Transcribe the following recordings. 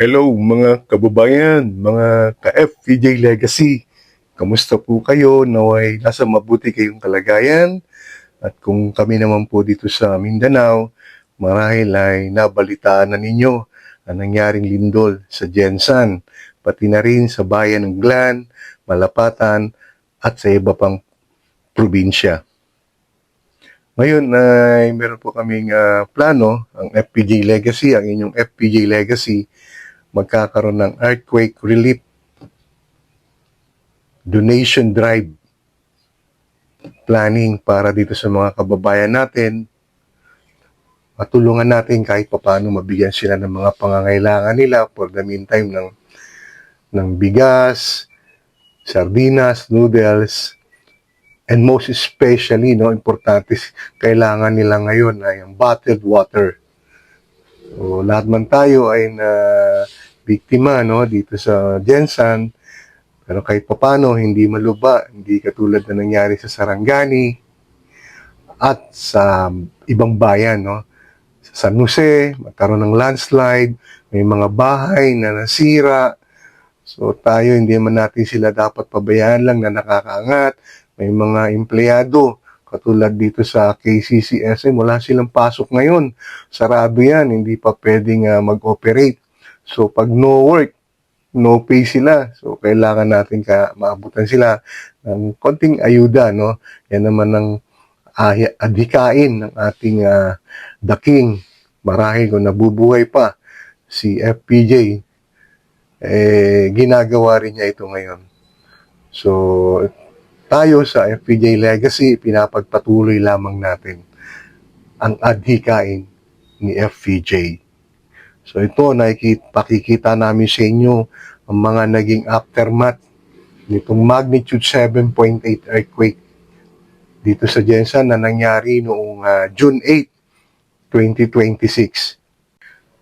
Hello mga kababayan, mga ka-FPJ Legacy. Kamusta po kayo? Naway nasa mabuti kayong kalagayan. At kung kami naman po dito sa Mindanao, marahil ay nabalitaan na ninyo ang nangyaring lindol sa Jensan, pati na rin sa bayan ng Glan, Malapatan at sa iba pang probinsya. Ngayon ay meron po kaming plano, ang FPJ Legacy, ang inyong FPJ Legacy, magkakaroon ng earthquake relief donation drive planning para dito sa mga kababayan natin. Matulungan natin kahit papaano mabigyan sila ng mga pangangailangan nila for the meantime ng bigas, sardinas, noodles, and most especially, importante, kailangan nila ngayon ay ang bottled water. So, lahat man tayo ay na biktima dito sa Jensan, pero kahit papano hindi maluba, hindi katulad na nangyari sa Sarangani at sa ibang bayan. Sa San Jose, magkaroon ng landslide, may mga bahay na nasira. So tayo, hindi man natin sila dapat pabayaan lang na nakakaangat. May mga empleyado, katulad dito sa KCCSM, wala silang pasok ngayon. Sarado yan, hindi pa pwedeng mag-operate. So pag no work, no pay sila. So kailangan natin maabutan sila ng konting ayuda. Yan naman ang adhikain ng ating the King. Marahil kung nabubuhay pa si FPJ, ginagawa rin niya ito ngayon. So tayo sa FPJ Legacy, pinapagpatuloy lamang natin ang adhikain ni FPJ. So ito, pakikita namin sa inyo ang mga naging aftermath nitong magnitude 7.8 earthquake dito sa Jensan na nangyari noong June 8, 2026.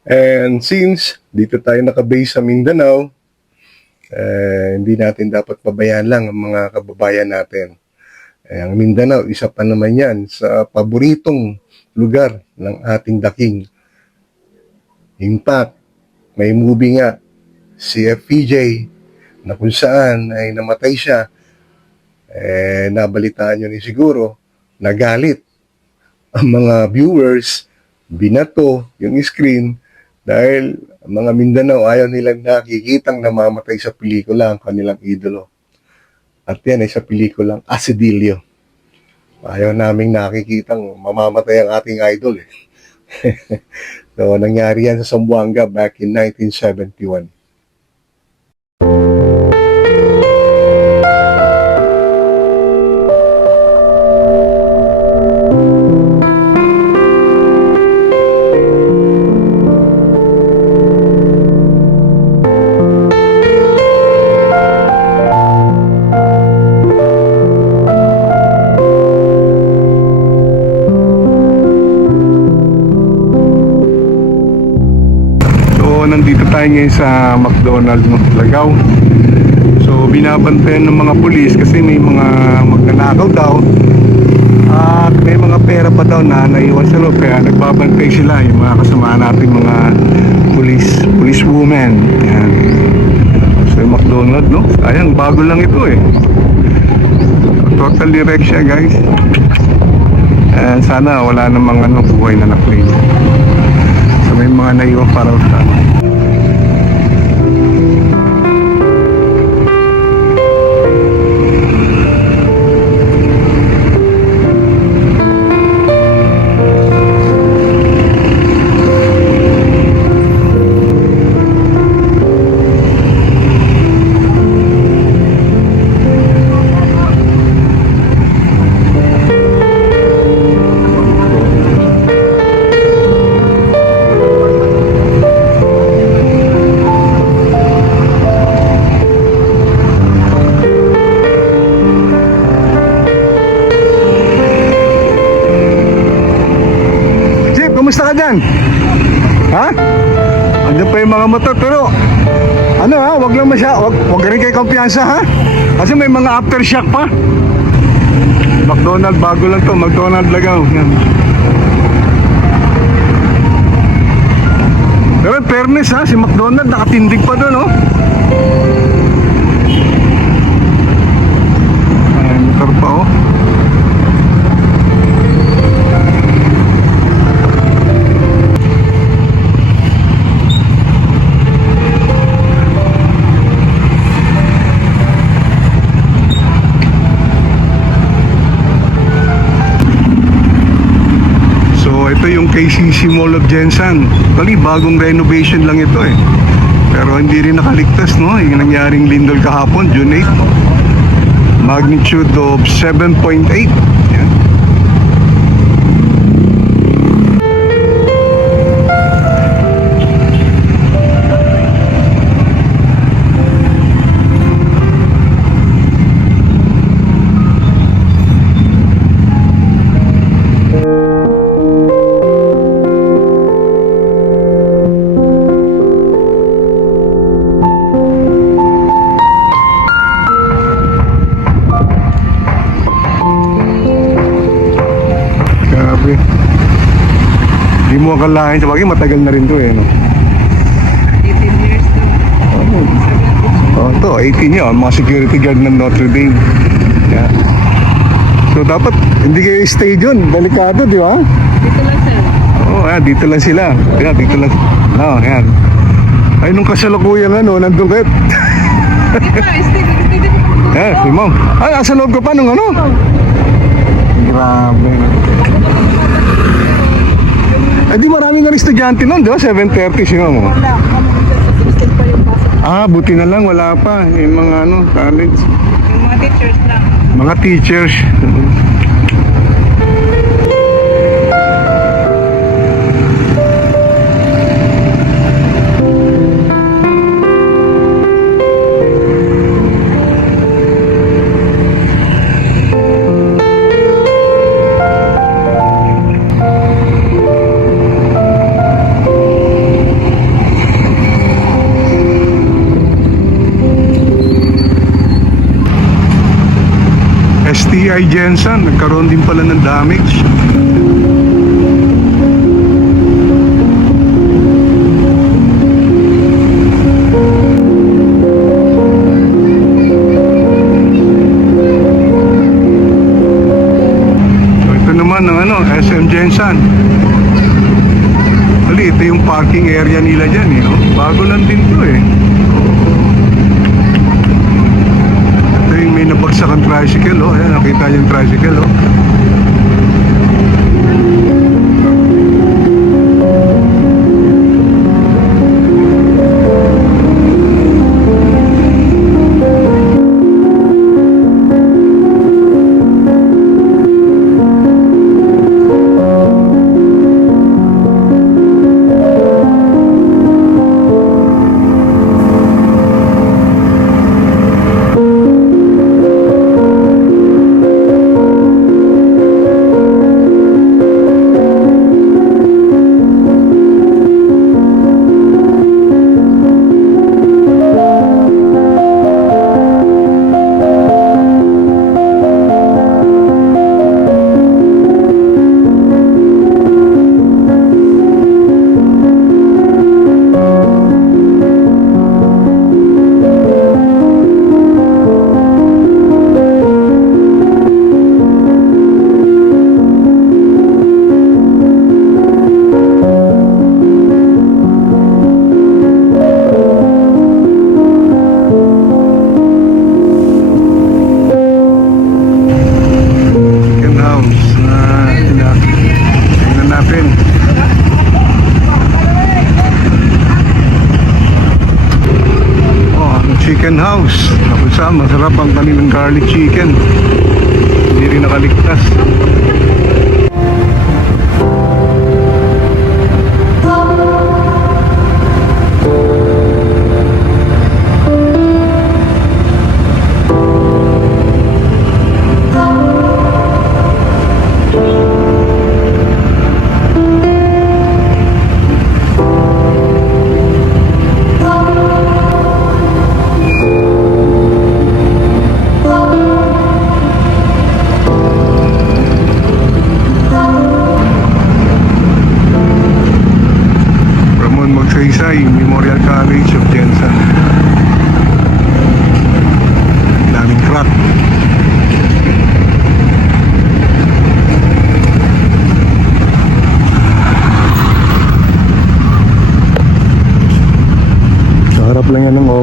And since dito tayo nakabase sa Mindanao, hindi natin dapat pabayaan lang ang mga kababayan natin. Ang Mindanao, isa pa naman yan sa paboritong lugar ng ating daking. In fact, may movie nga, si FPJ, na kung saan ay namatay siya, nabalitaan nyo ni siguro, nagalit ang mga viewers, binato yung screen, dahil ang mga Mindanao ayaw nilang nakikitang namamatay sa pelikula ang kanilang idolo. At yan ay sa pelikulang Asidilio. Ayaw naming nakikitang mamamatay ang ating idol. So, nangyari yan sa Zamboanga back in 1971. Nandito tayo ngayon sa McDonald's Lagaw. So binabantayan ng mga pulis kasi may mga magnanakaw daw at may mga pera pa daw na naiwan sa loob, kaya nagbabantay sila yung mga kasama nating mga police women. Ayan. So yung McDonald's, ayan, bago lang ito totally wreck siya, guys. And sana wala namang buhay na na-claim. So may mga naiwan para sa Kumusta ka dyan? Ha? Andiyan pa yung mga motor, pero wag lang wag rin kayo kumpiyansa, ha? Kasi may mga aftershock pa. McDonald's, bago lang to, McDonald's Lagaw. Yan. Pero in fairness ha, si McDonald nakatindig pa doon, oh. Ay, motor pa, oh. Ito yung KCC Mall of Jensan. Actually, bagong renovation lang ito eh. Pero hindi rin nakaligtas, no? Yung nangyaring lindol kahapon, June 8. Magnitude of 7.8. Yan. Hindi mo akalain, sabagay matagal na rin to eh, no? 18 years na. Oh, ito, 18 yun, mga security guard ng Notre Dame. Yeah. So dapat hindi kayo stay dun, delikado, di ba? Dito lang sir. Oh, ayan, dito lang sila. Ayan, dito lang. No, ayan. Ay, nung kasalukuyan nandun kayo. Dito, stay dito. Eh, si Mom. Ay, asa loob ka pa nung ano? Grabe. Eh di marami na rin estudyante nun, di ba? 7:30 si Mom. Wala, kami dito sa 16 pa yung pasok. Ah, buti na lang, wala pa. Yung mga college. Yung mga teachers lang. Mga teachers. STI Jensen, nagkaroon din pala ng damage. So ito naman ng SM Jensen. Bali, ito yung parking area nila dyan, no? Bago lang din to eh. May nabagsak ang tricycle, oh. Ayan, nakita niyo yung tricycle, oh. Chicken House. Ako sa masarap ang kanilang garlic chicken. Hindi rin nakaligtas.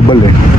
global eh.